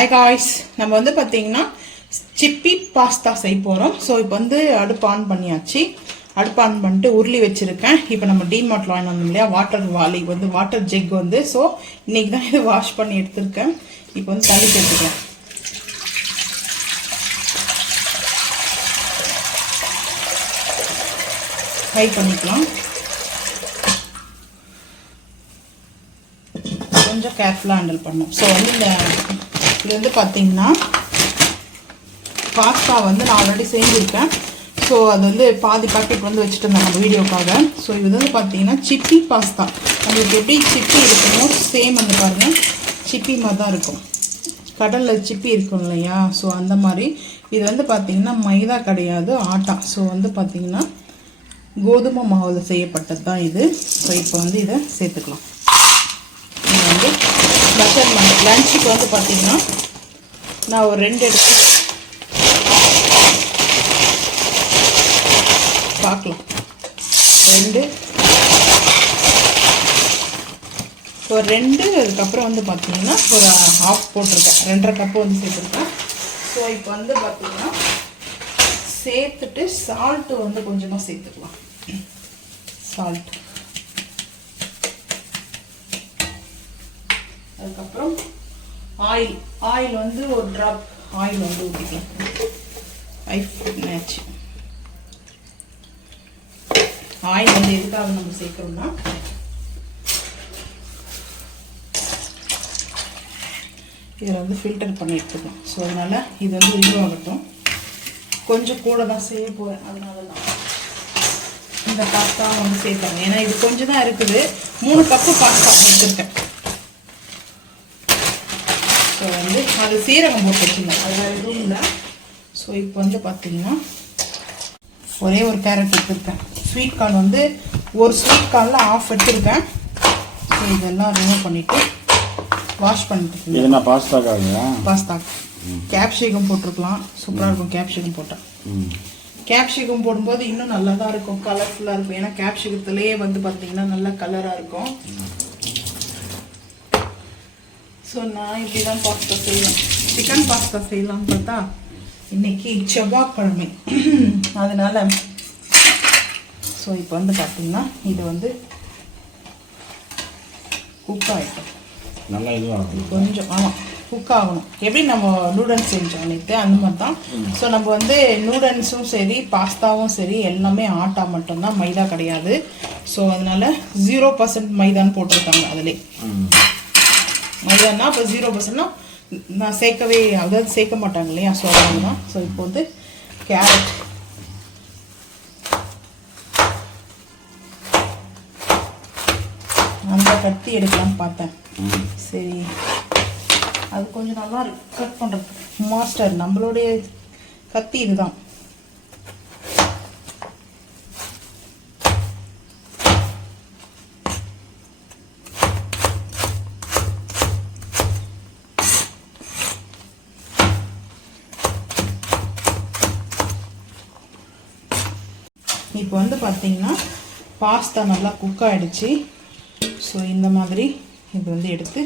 Hi guys, நம்ம வந்து பார்த்தீங்கன்னா சிப்பி பாஸ்தா செய்ய போகிறோம். ஸோ இப்போ வந்து அடுப்பு ஆன் பண்ணியாச்சு. அடுப்பு ஆன் பண்ணிட்டு உருளி வச்சுருக்கேன். இப்போ நம்ம டிமார்ட்டில் வாங்கி வந்தோம் இல்லையா, வாட்டர் ஜெக் வந்து. ஸோ இன்றைக்கி தான் இதை வாஷ் பண்ணி எடுத்துருக்கேன். இப்போ வந்து தண்ணி சேர்த்துக்கலாம். ஃப்ரை பண்ணிக்கலாம். கொஞ்சம் கேர்ஃபுல்லாக ஹேண்டில் பண்ணும். ஸோ வந்து இது வந்து பார்த்தீங்கன்னா பாஸ்தா வந்து நான் ஆல்ரெடி செஞ்சுருக்கேன். ஸோ அது வந்து பாதி பாக்கெட் வந்து வச்சுட்டு இருந்தேன் நம்ம வீடியோக்காக. ஸோ இது வந்து பார்த்தீங்கன்னா சிப்பி பாஸ்தா. நம்மளுக்கு எப்படி சிப்பி இருக்குமோ சேம் வந்து பாருங்கள், சிப்பி மாதிரி தான் இருக்கும். கடலில் சிப்பி இருக்கும் இல்லையா, ஸோ அந்த மாதிரி. இது வந்து பார்த்தீங்கன்னா மைதா கிடையாது, ஆட்டா. ஸோ வந்து பார்த்தீங்கன்னா கோதுமை மாவில் செய்யப்பட்டது தான் இது. ஸோ இப்போ வந்து இதை சேர்த்துக்கலாம். இது வந்து மெஷர்மெண்ட் லஞ்சுக்கு வந்து பார்த்தீங்கன்னா நான் ஒரு 2 எடுத்து பார்க்கலாம். 2 அதுக்கப்புறம் வந்து பார்த்தீங்கன்னா ஒரு ஹாஃப் போட்டிருக்கேன், 2.5 கப்பு வந்து சேர்த்துருக்கேன். ஸோ இப்போ வந்து பார்த்தீங்கன்னா சேர்த்துட்டு சால்ட்டு வந்து கொஞ்சமாக சேர்த்துக்கலாம். சால்ட், அதுக்கப்புறம் ஆயில் வந்து ஒரு ட்ராப் ஆயில் வந்து ஊற்றிக்கலாம். ஆயில் வந்து எதுக்காக நம்ம சேர்க்கணும்னா, இதில் வந்து ஃபில்டர் பண்ணி எடுத்துக்கலாம். ஸோ அதனால் இது வந்து உருவாகட்டும். கொஞ்சம் கூட தான் செய்ய போகிறேன், அதனால தான் இந்த பாஸ்தா வந்து சேர்த்தாங்க. ஏன்னா இது கொஞ்சம் தான் இருக்குது. 3 கப்பு பாஸ்தா எடுத்துருக்கேன். ஸோ வந்து அது சீரகம் போட்டு வச்சுருந்தேன், அது வேறு எதுவும் இல்லை. ஸோ இப்போ வந்து பார்த்தீங்கன்னா ஒரே ஒரு கேரட் எடுத்துருக்கேன். ஸ்வீட் கார்ன் வந்து ஒரு ஸ்வீட் கார்னில் ஆஃப் எடுத்துருக்கேன். ஸோ இதெல்லாம் ரிமூவ் பண்ணிவிட்டு வாஷ் பண்ணிட்டு பாஸ்தா கேப்சிகம் போட்டிருக்கலாம். சூப்பராக இருக்கும் கேப்சிகம் போட்டால். கேப்சிகம் போடும்போது இன்னும் நல்லா தான் இருக்கும், கலர்ஃபுல்லாக இருக்கும். ஏன்னா கேப்சிகத்துலேயே வந்து பார்த்தீங்கன்னா நல்லா கலராக இருக்கும். ஸோ நான் இப்படி தான் பாஸ்தா செய்வேன். சிக்கன் பாஸ்தா செய்யலாம்னு பார்த்தா இன்னைக்கு செவ்வாய்க்கிழமை, அதனால. ஸோ இப்போ வந்து பார்த்தீங்கன்னா இது வந்து குக் ஆகிடும் நல்லா. இதுவாகும் கொஞ்சம். ஆமாம், குக் ஆகணும். எப்படி நம்ம நூடுல்ஸ் செஞ்சோம் நேற்று அந்த மாதிரி தான். ஸோ நம்ம வந்து நூடுல்ஸும் சரி பாஸ்தாவும் சரி எல்லாமே ஆட்டா மட்டும்தான், மைதா கிடையாது. ஸோ அதனால 0% மைதான்னு போட்டிருக்காங்க. அதிலே மைதான்னா இப்போ 0%னா நான் சேர்க்கவே, அதாவது சேர்க்க மாட்டாங்க இல்லையா, ஸோ அதனால தான். ஸோ இப்போ வந்து கேரட், நல்லா கத்தி எடுக்கலாம்னு பார்த்தேன். சரி, அது கொஞ்சம் நல்லா இருக்கு கட் பண்ணுறது. மாஸ்டர் நம்மளுடைய கத்தி இதுதான். இப்போ வந்து பார்த்தீங்கன்னா பாஸ்தா நல்லா குக் ஆகிடுச்சு. ஸோ இந்த மாதிரி இது வந்து எடுத்து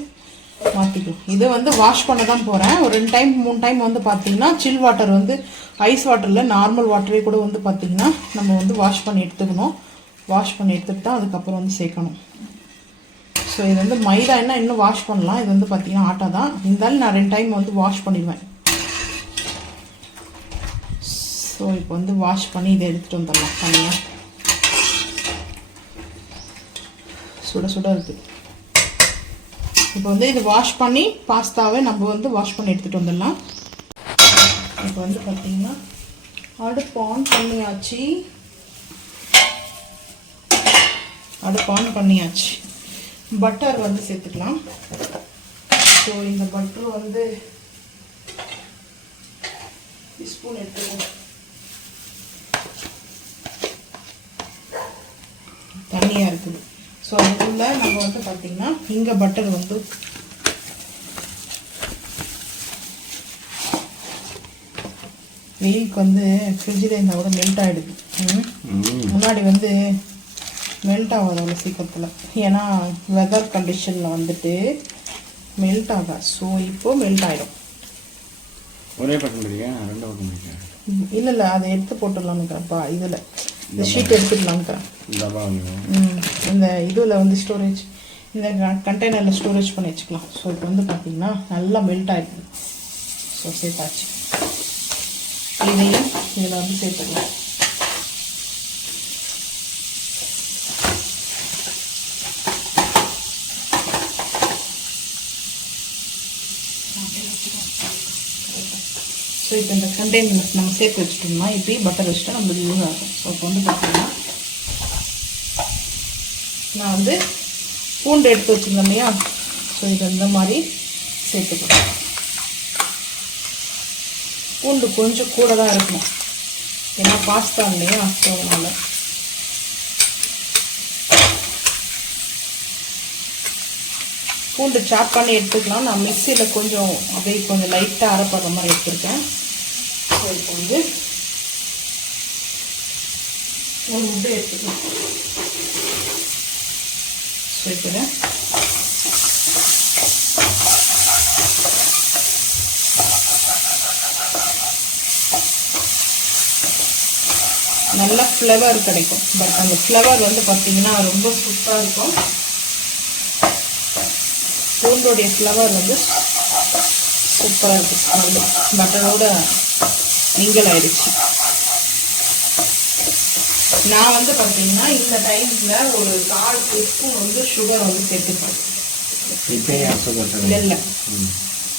மாற்றிக்கலாம். இதை வந்து வாஷ் பண்ண தான் போகிறேன். ஒரு 2 டைம் 3 டைம் வந்து பார்த்தீங்கன்னா சில் வாட்டர் வந்து ஐஸ் வாட்டரில் நார்மல் வாட்டரே கூட வந்து பார்த்திங்கன்னா நம்ம வந்து வாஷ் பண்ணி எடுத்துக்கணும். வாஷ் பண்ணி எடுத்துகிட்டு தான் அதுக்கப்புறம் வந்து சேர்க்கணும். ஸோ இது வந்து மைதா என்ன இன்னும் வாஷ் பண்ணலாம். இது வந்து பார்த்திங்கன்னா ஆட்டா தான். இருந்தாலும் நான் 2 டைம் வந்து வாஷ் பண்ணிடுவேன். ஸோ இப்போ வந்து வாஷ் பண்ணி இதை எடுத்துகிட்டு வந்துடலாம் தனியாக. சுட சுட இருக்குது. இப்போ வந்து இது வாஷ் பண்ணி பாஸ்தாவை நம்ம வந்து வாஷ் பண்ணி எடுத்துகிட்டு வந்துடலாம். இப்போ வந்து பார்த்தீங்கன்னா அடுப்பு ஆன் பண்ணியாச்சு. பட்டர் வந்து சேர்த்துக்கலாம். ஸோ இந்த பட்டர் வந்து ஸ்பூன் எடுத்துக்கலாம். தண்ணியாக இருக்குது. ஸோ அதுக்குள்ள நம்ம வந்து பார்த்திங்கன்னா இங்கே பட்டர் வந்து வெயிலுக்கு வந்து ஃப்ரிட்ஜில் இருந்தால் கூட மெல்ட் ஆகிடுது. முன்னாடி வந்து மெல்ட் ஆகாது அவ்வளோ சீக்கிரத்தில், ஏன்னா வெதர் கண்டிஷனில் வந்துட்டு மெல்ட் ஆகாது. ஸோ இப்போது மெல்ட் ஆகிடும். ஒரே பக்கம் பிடிக்கா ரெண்டு பக்கம் பிடிக்கா? இல்லை அதை எடுத்து போட்டுடலாம்க்கா. இதில் இந்த ஷீட் எடுத்துடலாம்க்கா. இந்த இதில் வந்து ஸ்டோரேஜ் இந்த கண்டெய்னரில் ஸ்டோரேஜ் பண்ணி வச்சுக்கலாம். ஸோ இப்போ வந்து பார்த்திங்கன்னா நல்லா மெல்ட் ஆகிடுது. ஸோ சேர்த்தாச்சு. இதையும் இதில் வந்து சேர்த்துக்கலாம். ஸோ இப்போ இந்த கண்டெய்னர் நம்ம சேர்த்து வச்சுட்டோம்னா இப்படி பட்டர் வச்சுட்டா நம்மளுக்கு யூஸ் ஆகும். ஸோ இப்போ வந்து பார்த்திங்கன்னா நான் வந்து பூண்டு எடுத்து வச்சுருந்தேன் இல்லையா? ஸோ இது இந்த மாதிரி சேர்த்துக்கலாம். பூண்டு கொஞ்சம் கூட தான் இருக்கணும், ஏன்னா பாஸ்தா இல்லையா? ஸோ அதனால் பூண்டு சாப் பண்ணி எடுத்துக்கலாம். நான் மிக்சியில் கொஞ்சம் அப்படியே கொஞ்சம் லைட்டாக அரைப்படுற மாதிரி எடுத்துருக்கேன். ஸோ இப்போ வந்து ஒரு முட்டை எடுத்துக்கலாம். ஸோ இப்போ நல்ல ஃப்ளவர் கிடைக்கும். பட் அந்த ஃப்ளவர் வந்து பார்த்திங்கன்னா ரொம்ப சூப்பராக இருக்கும். பூண்டோடைய ஃப்ளவர் வந்து சூப்பராக இருக்குது. ஸ்மெல்லு பட்டரோட மிங்கல் ஆயிடுச்சு. நான் வந்து பார்த்தீங்கன்னா இந்த டைமில் ஒரு 4 டீஸ்பூன் வந்து சுகர் வந்து சேர்த்துப்பேன். இல்லை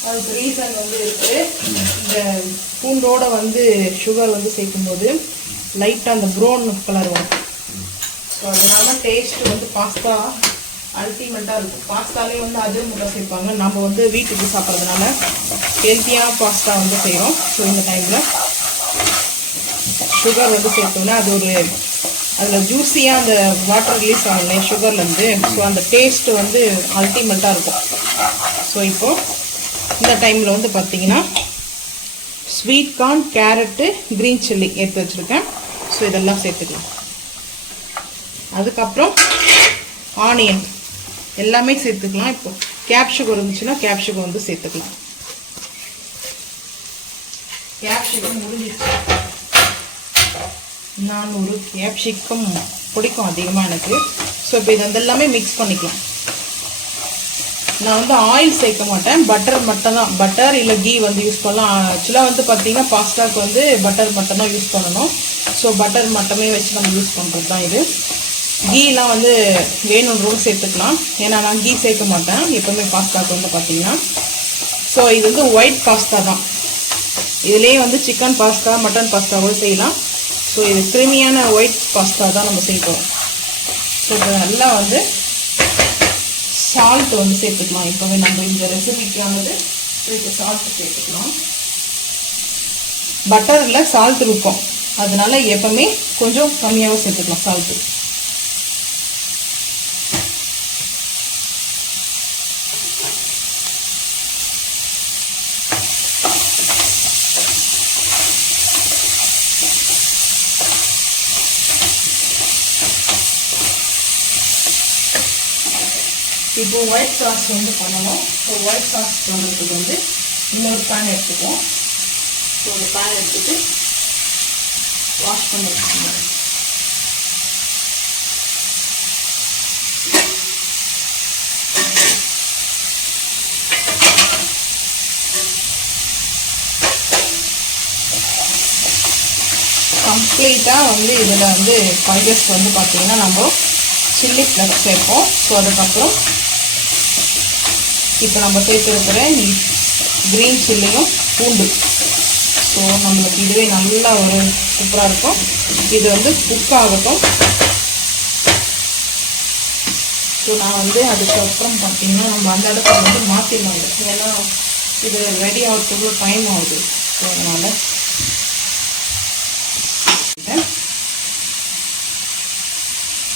அதுக்கு ரீசன் வந்து இருக்குது. இந்த பூண்டோட வந்து சுகர் வந்து சேர்க்கும்போது லைட்டாக அந்த ப்ரௌன் கலர் வரும். ஸோ அதனால டேஸ்ட்டு வந்து பாஸ்தா அல்டிமேட்டாக இருக்கும். பாஸ்தாலே வந்து அதுவும் முட்டை சேர்ப்பாங்க. நம்ம வந்து வீட்டுக்கு சாப்பிட்றதுனால ஹெல்த்தியாக பாஸ்தா வந்து செய்கிறோம். ஸோ இந்த டைமில் சுகர் வந்து சேர்த்தோன்னா அது ஒரு அதில் ஜூஸியாக அந்த வாட்டர் ரிலீஸ் ஆகும் இல்லையா சுகர்லேருந்து. ஸோ அந்த டேஸ்ட்டு வந்து அல்டிமேட்டாக இருக்கும். ஸோ இப்போது இந்த டைமில் வந்து பார்த்திங்கன்னா sweet corn, carrot, green chilli எடுத்து வச்சுருக்கேன். ஸோ இதெல்லாம் சேர்த்துக்கலாம். அதுக்கப்புறம் ஆனியன் எல்லாமே சேர்த்துக்கலாம். இப்போ கேப்சிகம் இருந்துச்சுன்னா கேப்சிகம் வந்து சேர்த்துக்கலாம். கேப்சிகம் முடிஞ்சிச்சு. நான் ஒரு கேப்சிகம் பிடிக்கும் அதிகமாக எனக்கு. ஸோ இப்போ இது எல்லாமே மிக்ஸ் பண்ணிக்கலாம். நான் வந்து ஆயில் சேர்க்க மாட்டேன், பட்டர் மட்டும்தான். பட்டர் இல்லை கீ வந்து யூஸ் பண்ணலாம். ஆக்சுவலாக வந்து பார்த்திங்கன்னா பாஸ்தாவுக்கு வந்து பட்டர் மட்டும் தான் யூஸ் பண்ணணும். ஸோ பட்டர் மட்டுமே வச்சு நம்ம யூஸ் பண்ணுறது தான் இது. கீலாம் வந்து வேணுன்றவும் சேர்த்துக்கலாம். ஏன்னா நான் கீ சேர்க்க மாட்டேன் எப்போவுமே பாஸ்தாவுக்கு வந்து பார்த்திங்கன்னா. ஸோ இது வந்து ஒயிட் பாஸ்தா தான். இதுலேயே வந்து சிக்கன் பாஸ்தா, மட்டன் பாஸ்தா கூட செய்யலாம். ஸோ இது கிரீமியான ஒயிட் பாஸ்தா தான் நம்ம சேர்ப்போம். ஸோ இப்போ நல்லா வந்து சால்ட் வந்து சேர்த்துக்கலாம். இப்போவே நம்ம இந்த ரெசிபிக்கானது இப்போ சால்ட் சேர்த்துக்கலாம். பட்டரில் சால்ட் இருக்கும், அதனால எப்பவுமே கொஞ்சம் கம்மியாகவும் சேர்த்துக்கலாம் சால்ட்டு. இப்போ ஒயிட் சாஸ் வந்து பண்ணணும். ஸோ ஒயிட் சாஸ் பண்ணுறதுக்கு வந்து இன்னொரு பேன் எடுத்துப்போம். ஸோ ஒரு பேன் எடுத்துட்டு வாஷ் பண்ணி வச்சுக்கணும். கம்ப்ளீட்டாக வந்து இதில் வந்து ஸ்பைசஸ் வந்து பார்த்திங்கன்னா நம்ம சில்லி ஃப்ளக்ஸ் சேர்ப்போம். ஸோ அதுக்கப்புறம் இப்போ நம்ம சேர்த்துருக்கிற க்ரீன் சில்லியும் பூண்டு. ஸோ நம்மளுக்கு இதுவே நல்லா ஒரு சூப்பராக இருக்கும். இது வந்து குக் ஆகட்டும். ஸோ நான் வந்து அதுக்கப்புறம் பார்த்திங்கன்னா நம்ம அந்த இடத்துல வந்து மாற்றிடலாம். ஏன்னா இது ரெடி ஆகிறதுக்குள்ள டைம் ஆகுது. ஸோ அதனால்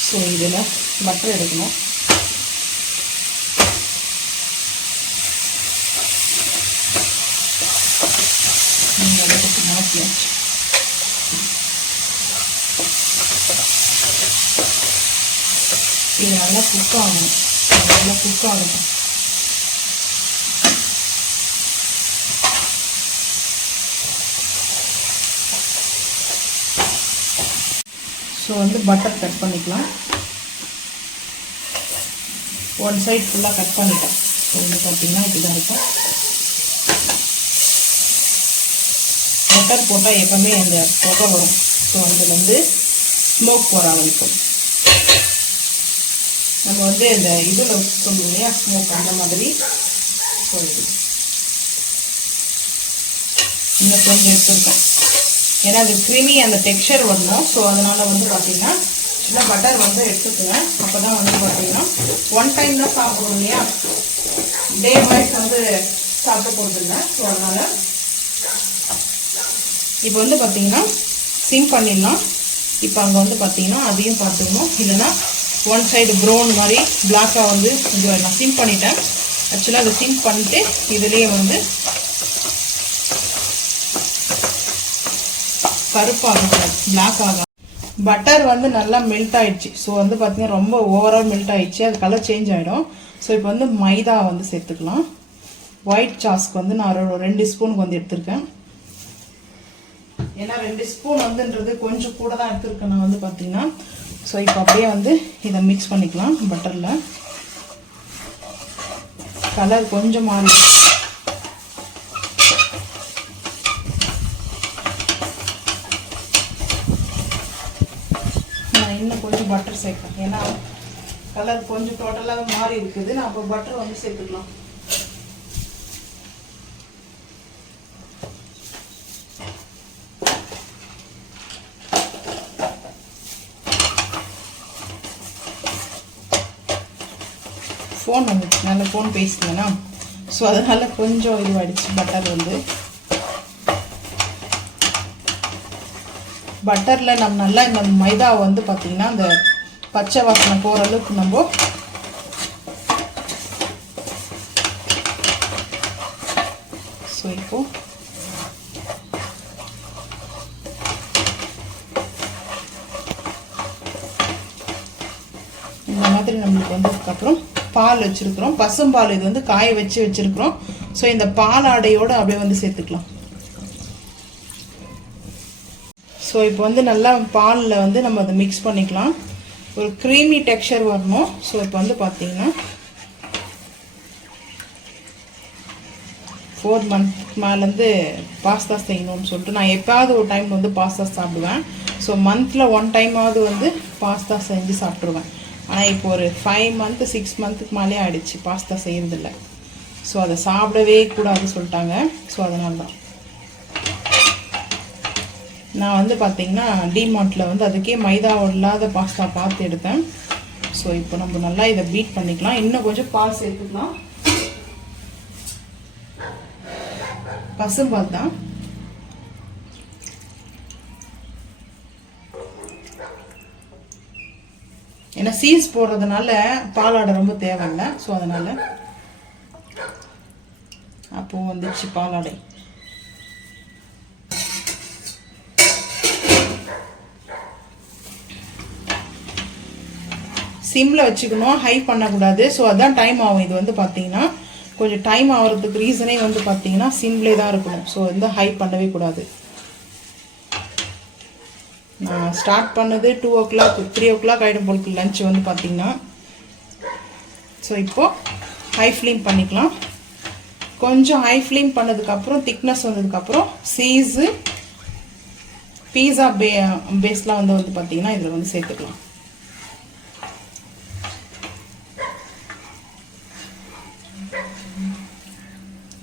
ஸோ இதில் பட்டர் எடுக்கணும். மாற்றியாச்சு. இது நல்லா குக் ஆகணும். நல்லா குக் ஆகணும். ஸோ வந்து பட்டர் கட் பண்ணிக்கலாம். ஒன் சைட் ஃபுல்லாக கட் பண்ணிட்டேன். ஸோ வந்து பார்த்தீங்கன்னா இப்படி தான் இருக்கும். பட்டர் போட்டால் எப்பவுமே அந்த புகை வரும். ஸோ அதில் வந்து ஸ்மோக் போகிற வரைக்கும் நம்ம வந்து இந்த இதில் சொல்லுவோம் இல்லையா ஸ்மோக், அந்த மாதிரி. ஸோ இது இன்னும் கொஞ்சம் எடுத்துருக்கேன், ஏன்னா அது க்ரீமி அந்த டெக்ஸ்சர் வரணும். ஸோ அதனால் வந்து பார்த்தீங்கன்னா சின்ன பட்டர் வந்து எடுத்துக்குவேன். அப்போ தான் வந்து பார்த்தீங்கன்னா ஒன் டைம் தான் சாப்பிடுவோம் இல்லையா, டே வைஸ் வந்து சாப்பிட போகிறது இல்லை. ஸோ அதனால் இப்போ வந்து பார்த்தீங்கன்னா சிம் பண்ணிடலாம். இப்போ அங்கே வந்து பார்த்தீங்கன்னா அதையும் பார்த்துக்கணும், இல்லைன்னா ஒன் சைடு ப்ரௌன் மாதிரி பிளாக்காக வந்து இது நான் சிம் பண்ணிட்டேன். ஆக்சுவலாக அதை சிம் பண்ணிட்டு இதுலேயே வந்து கருப்பாக பிளாக் ஆகும். பட்டர் வந்து நல்லா மெல்ட் ஆயிடுச்சு. ஸோ வந்து பார்த்தீங்கன்னா ரொம்ப ஓவரால் மெல்ட் ஆயிடுச்சு, அது கலர் சேஞ்ச் ஆகிடும். ஸோ இப்போ வந்து மைதா வந்து சேர்த்துக்கலாம். ஒயிட் சாஸ்க்கு வந்து நான் 2 ஸ்பூனுக்கு வந்து எடுத்திருக்கேன். ஏன்னா 2 ஸ்பூன் வந்துன்றது கொஞ்சம் கூட தான் எடுத்துருக்கேன் நான் வந்து பார்த்தீங்கன்னா. ஸோ இப்போ அப்படியே வந்து இதை மிக்ஸ் பண்ணிக்கலாம். பட்டரில் கலர் கொஞ்சம் மாறி, நான் இன்னும் கொஞ்சம் பட்டர் சேர்க்கிறேன். ஏன்னா கலர் கொஞ்சம் டோட்டலாக மாறி இருக்குது. நான் அப்போ பட்டர் வந்து சேர்த்துக்கலாம். ஃபோன் வந்துச்சு, நல்ல ஃபோன் பேசுனேன்னா, ஸோ அதனால கொஞ்சம் இதுவாகிடுச்சு. பட்டர் வந்து பட்டரில் நம்ம நல்லா இந்த மைதாவை வந்து பார்த்திங்கன்னா அந்த பச்சை வாசனை போகிற அளவுக்கு நம்ம ஸோ இப்போ இந்த மாதிரி நம்மளுக்கு வந்ததுக்கப்புறம் பால் வச்சுருக்குறோம், பசும்பால். இது வந்து காய வச்சு வச்சுருக்குறோம். ஸோ இந்த பால் ஆடையோடு அப்படியே வந்து சேர்த்துக்கலாம். ஸோ இப்போ வந்து நல்லா பாலில் வந்து நம்ம அதை மிக்ஸ் பண்ணிக்கலாம். ஒரு க்ரீமி டெக்ஸ்சர் வரணும். ஸோ இப்போ வந்து பார்த்தீங்கன்னா 4 மந்த்க்கு மேலேருந்து பாஸ்தா செய்யணும்னு சொல்லிட்டு நான் எப்பாவது ஒரு டைம் வந்து பாஸ்தா சாப்பிடுவேன். ஸோ மந்தில் 1 டைமாவது வந்து பாஸ்தா செஞ்சு சாப்பிட்ருவேன். ஆனால் இப்போ ஒரு 5 மந்த் 6 மந்த்துக்கு மேலே ஆகிடுச்சு பாஸ்தா செய்கிறதில்ல. ஸோ அதை சாப்பிடவே கூடாதுன்னு சொல்லிட்டாங்க. ஸோ அதனால தான் நான் வந்து பார்த்தீங்கன்னா டிமார்ட்டில் வந்து அதுக்கே மைதா இல்லாத பாஸ்தா பார்த்து எடுத்தேன். ஸோ இப்போ நம்ம நல்லா இதை பீட் பண்ணிக்கலாம். இன்னும் கொஞ்சம் பால் சேர்த்துக்கலாம். பசும்பால் தான். ஏன்னா சீஸ் போடுறதுனால பாலாடை ரொம்ப தேவையில்லை. ஸோ அதனால் அப்போ வந்துச்சு பாலாடை. சிம்மில் வச்சுக்கணும், ஹை பண்ணக்கூடாது. ஸோ அதான் டைம் ஆகும். இது வந்து பார்த்தீங்கன்னா கொஞ்சம் டைம் ஆகிறதுக்கு ரீசனே வந்து பார்த்தீங்கன்னா சிம்லே தான் இருக்கணும். ஸோ வந்து ஹை பண்ணவே கூடாது. நான் ஸ்டார்ட் பண்ணது 2 o'clock 3 o'clock ஆகிடும் போலுக்கு லஞ்ச் வந்து பார்த்தீங்கன்னா. ஸோ இப்போது ஹை ஃப்ளேம் பண்ணிக்கலாம். கொஞ்சம் ஹை ஃப்ளேம் பண்ணதுக்கப்புறம் திக்னஸ் வந்ததுக்கப்புறம் சீஸு பீஸா பேஸ்லாம் வந்து பார்த்தீங்கன்னா இதில் வந்து சேர்த்துக்கலாம்.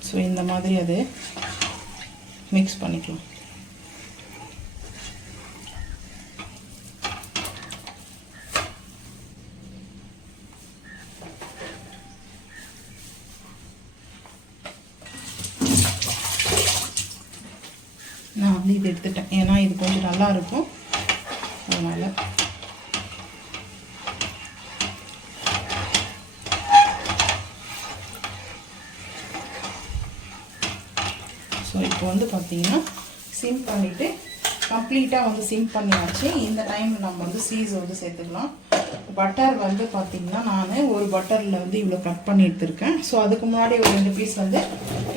ஸோ இந்த மாதிரி அது மிக்ஸ் பண்ணிக்கலாம். நான் வந்து இது எடுத்துட்டேன், ஏன்னா இது கொஞ்சம் நல்லா இருக்கும் அதனால். ஸோ இப்போ வந்து பார்த்தீங்கன்னா சிம் பண்ணிவிட்டு கம்ப்ளீட்டாக வந்து சிம் பண்ணியாச்சு. இந்த டைமில் நம்ம வந்து சீஸ் வந்து சேர்த்துக்கலாம். பட்டர் வந்து பார்த்தீங்கன்னா நான் ஒரு பட்டரில் வந்து இவ்வளோ கட் பண்ணி எடுத்துருக்கேன். ஸோ அதுக்கு முன்னாடி ஒரு 2 பீஸ் வந்து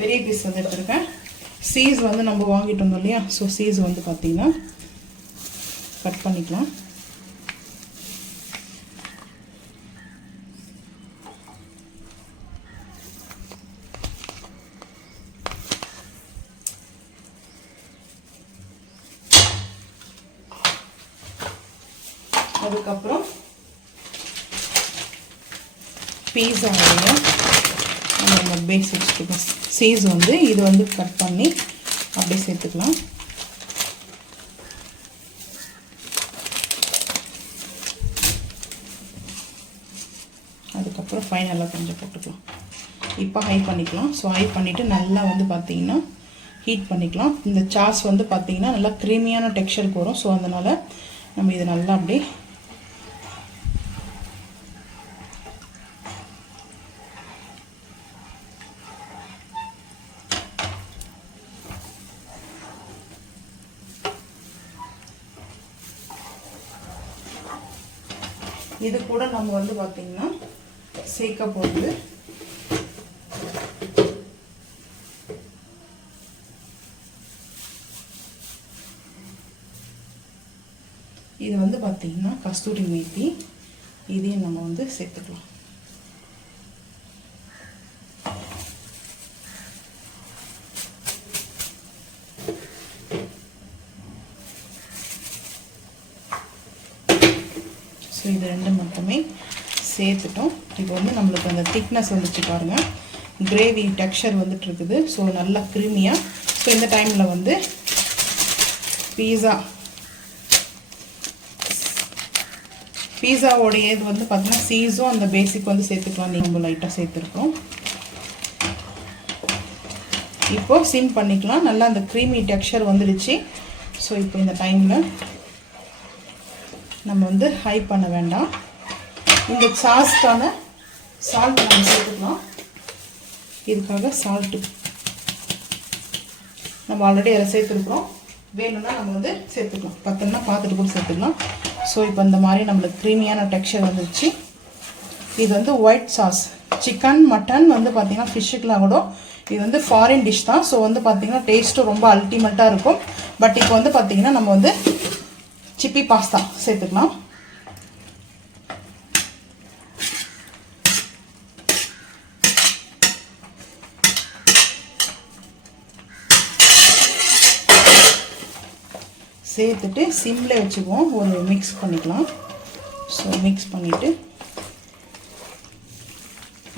பெரிய பீஸ் வந்து எடுத்துருக்கேன். சீஸ் வந்து நம்ம வாங்கிட்டு வந்தோம் இல்லையா, ஸோ சீஸ் வந்து பார்த்தீங்கன்னா கட் பண்ணிக்கலாம். அதுக்கப்புறம் பீஸாவுடைய நம்ம பேசிக் சீஸ் வந்து இது வந்து கட் பண்ணி அப்படியே சேர்த்துக்கலாம். அதுக்கப்புறம் ஃபைனலாக கொஞ்சம் போட்டுக்கலாம். இப்போ ஹை பண்ணிக்கலாம். ஸோ ஹை பண்ணிவிட்டு நல்லா வந்து பார்த்திங்கன்னா ஹீட் பண்ணிக்கலாம். இந்த சாஸ் வந்து பார்த்திங்கன்னா நல்லா க்ரீமியான டெக்ஸ்சருக்கு வரும். ஸோ அதனால் நம்ம இதை நல்லா அப்படியே இது கூட நம்ம வந்து பார்த்திங்கன்னா சேர்க்க போகுது இது வந்து பார்த்திங்கன்னா கஸ்தூரி மேத்தி. இதையும் நம்ம வந்து சேர்த்துக்கலாம். ஸோ இது ரெண்டு மட்டுமே சேர்த்துட்டோம். இப்போ வந்து நம்மளுக்கு அந்த திக்னஸ் வந்துச்சு பாருங்கள், கிரேவி டெக்ஸ்சர் வந்துட்டு இருக்குது. ஸோ நல்லா க்ரீமியாக. ஸோ இந்த டைமில் வந்து பீஸாவோடைய இது வந்து பார்த்தீங்கன்னா சீஸும் அந்த பேசிக் வந்து சேர்த்துக்கலாம். நீங்கள் லைட்டாக சேர்த்துருக்கோம். இப்போ சிம் பண்ணிக்கலாம். நல்லா அந்த க்ரீமி டெக்ஸ்சர் வந்துடுச்சு. ஸோ இப்போ இந்த டைமில் நம்ம வந்து ஹை பண்ண வேண்டாம். இந்த சாஸ்க்கான சால்ட் நம்ம சேர்த்துக்கலாம். இதுக்காக சால்ட்டு நம்ம ஆல்ரெடி அதில் சேர்த்துருக்குறோம். வேணும்னா நம்ம வந்து சேர்த்துக்கலாம். பத்தனா பார்த்துட்டு கூட சேர்த்துக்கலாம். ஸோ இப்போ இந்த மாதிரி நம்மளுக்கு க்ரீமியான டெக்ஸ்சர் வந்துடுச்சு. இது வந்து ஒயிட் சாஸ். சிக்கன் மட்டன் வந்து பார்த்திங்கன்னா ஃபிஷ்ஷுக்கெலாம் கூட இது வந்து ஃபாரின் டிஷ் தான். ஸோ வந்து பார்த்திங்கன்னா டேஸ்ட்டும் ரொம்ப அல்டிமேட்டாக இருக்கும். பட் இப்போ வந்து பார்த்திங்கன்னா நம்ம வந்து சிப்பி பாஸ்தா சேர்த்துக்கலாம். சேர்த்துட்டு சிம்மில் வச்சுக்குவோம். ஒரு மிக்ஸ் பண்ணிக்கலாம். ஸோ மிக்ஸ் பண்ணிவிட்டு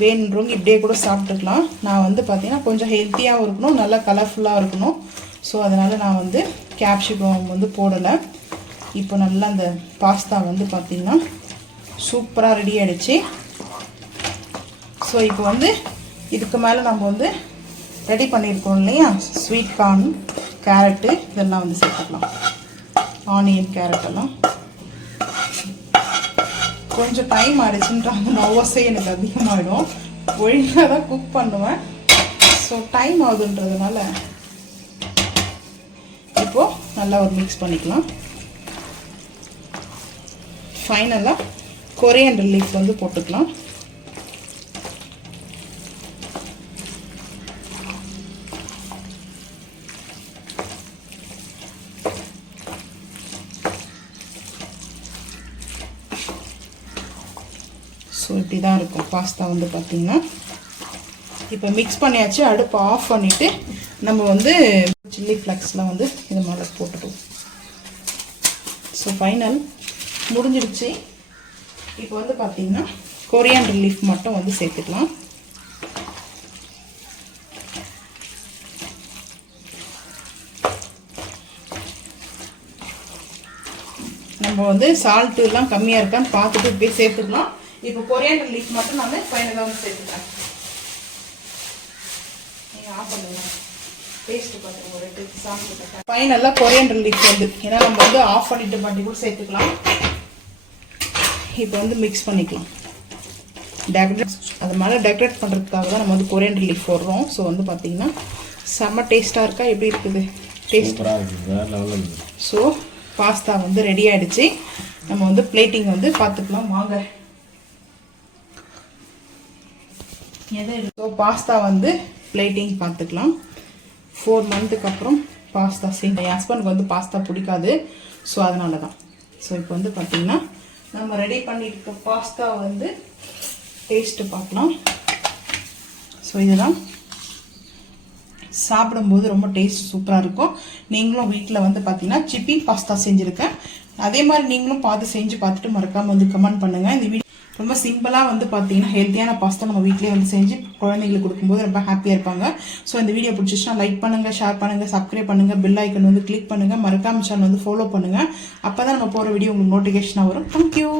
வேணுன்றவங்க இப்படியே கூட சாப்பிட்டுக்கலாம். நான் வந்து பார்த்திங்கன்னா கொஞ்சம் ஹெல்த்தியாகவும் இருக்கணும், நல்லா கலர்ஃபுல்லாக இருக்கணும். ஸோ அதனால் நான் வந்து கேப்சிகம் வந்து போடலை. இப்போ நல்லா அந்த பாஸ்தா வந்து பார்த்திங்கன்னா சூப்பராக ரெடி ஆகிடுச்சு. ஸோ இப்போ வந்து இதுக்கு மேலே நம்ம வந்து ரெடி பண்ணியிருக்கோம் இல்லையா, ஸ்வீட் கார்ன், கேரட்டு இதெல்லாம் வந்து சேர்த்துக்கலாம். ஆனியன், கேரட் எல்லாம் கொஞ்சம் டைம் ஆகிடுச்சுன்றாங்க. நர்வஸே எனக்கு அதிகமாகிடும். ஒழுங்காக தான் குக் பண்ணுவேன். ஸோ டைம் ஆகுதுன்றதுனால இப்போது நல்லா ஒரு மிக்ஸ் பண்ணிக்கலாம். ஃபைனலாக கொரியண்டர் லீஃப் வந்து போட்டுக்கலாம். ஸோ இப்படி தான் இருக்கும் பாஸ்தா வந்து பார்த்திங்கன்னா. இப்போ மிக்ஸ் பண்ணியாச்சு. அடுப்பு ஆஃப் பண்ணிவிட்டு நம்ம வந்து சில்லி ஃப்ளக்ஸ்லாம் வந்து இது மேலே போட்டுடுவோம். ஸோ ஃபைனல் முடிஞ்சிடுச்சு. இப்போ வந்து பார்த்திங்கன்னா கொரியண்டர் லீஃப் மட்டும் வந்து சேர்த்துக்கலாம். நம்ம வந்து சால்ட்டு எல்லாம் கம்மியாக இருக்கான்னு பார்த்துட்டு இப்படியே சேர்த்துக்கலாம். இப்போ கொரியண்டர் லீஃப் மட்டும் நான் ஃபைனலாக வந்து சேர்த்துக்கிறேன். நீங்கள் ஆஃப் பண்ணுங்க. டேஸ்ட்டு பார்த்துருங்க. ஒரு 2 சாப்பிட்டு ஃபைனலாக கொரியண்டர் லீஃப் வந்து ஏன்னா நம்ம வந்து ஆஃப் பண்ணிட்டு பண்ணி கூட சேர்த்துக்கலாம். இப்போ வந்து மிக்ஸ் பண்ணிக்கலாம். டெக்கரேட் அது மேலே டெக்கரேட் பண்ணுறதுக்காக தான் நம்ம வந்து கொரியண்டர் லீஃப் போடுறோம். ஸோ வந்து பார்த்திங்கன்னா செம்ம டேஸ்ட்டாக இருக்கா? எப்படி இருக்குது டேஸ்ட்? ஸோ பாஸ்தா வந்து ரெடி ஆகிடுச்சு. நம்ம வந்து பிளேட்டிங் வந்து பார்த்துக்கலாம் வாங்க. ஸோ பாஸ்தா வந்து பிளேட்டிங் பார்த்துக்கலாம். 4 மந்த்துக்கு அப்புறம் பாஸ்தா என் ஹஸ்பண்டுக்கு வந்து பாஸ்தா பிடிக்காது. ஸோ அதனால தான். ஸோ இப்போ வந்து பார்த்திங்கன்னா நம்ம ரெடி பண்ணியிருக்க பாஸ்தா வந்து டேஸ்ட்டு பார்க்கலாம். ஸோ இதுதான் சாப்பிடும்போது ரொம்ப டேஸ்ட் சூப்பராக இருக்கும். நீங்களும் வீட்டில் வந்து பார்த்திங்கன்னா சிப்பி பாஸ்தா செஞ்சுருக்கேன். அதே மாதிரி நீங்களும் பார்த்து செஞ்சு பார்த்துட்டு மறக்காமல் வந்து கமெண்ட் பண்ணுங்கள். இந்த வீடியோ ரொம்ப சிம்பிளாக வந்து பார்த்தீங்கன்னா ஹெல்த்தியான பாஸ்தா நம்ம வீட்டிலேயே வந்து செஞ்சு குழந்தைங்களுக்கு கொடுக்கும்போது ரொம்ப ஹாப்பியாக இருப்பாங்க. ஸோ இந்த வீடியோ பிடிச்சிச்சுன்னா லைக் பண்ணுங்கள், ஷேர் பண்ணுங்கள், சப்ஸ்கிரைப் பண்ணுங்கள், பெல் ஐக்கன் வந்து கிளிக் பண்ணுங்கள், மறக்காம சேனல் வந்து ஃபாலோ பண்ணுங்கள். அப்போ தான் நம்ம போகிற வீடியோ உங்களுக்கு நோட்டிஃபிகேஷனாக வரும். தேங்க்யூ.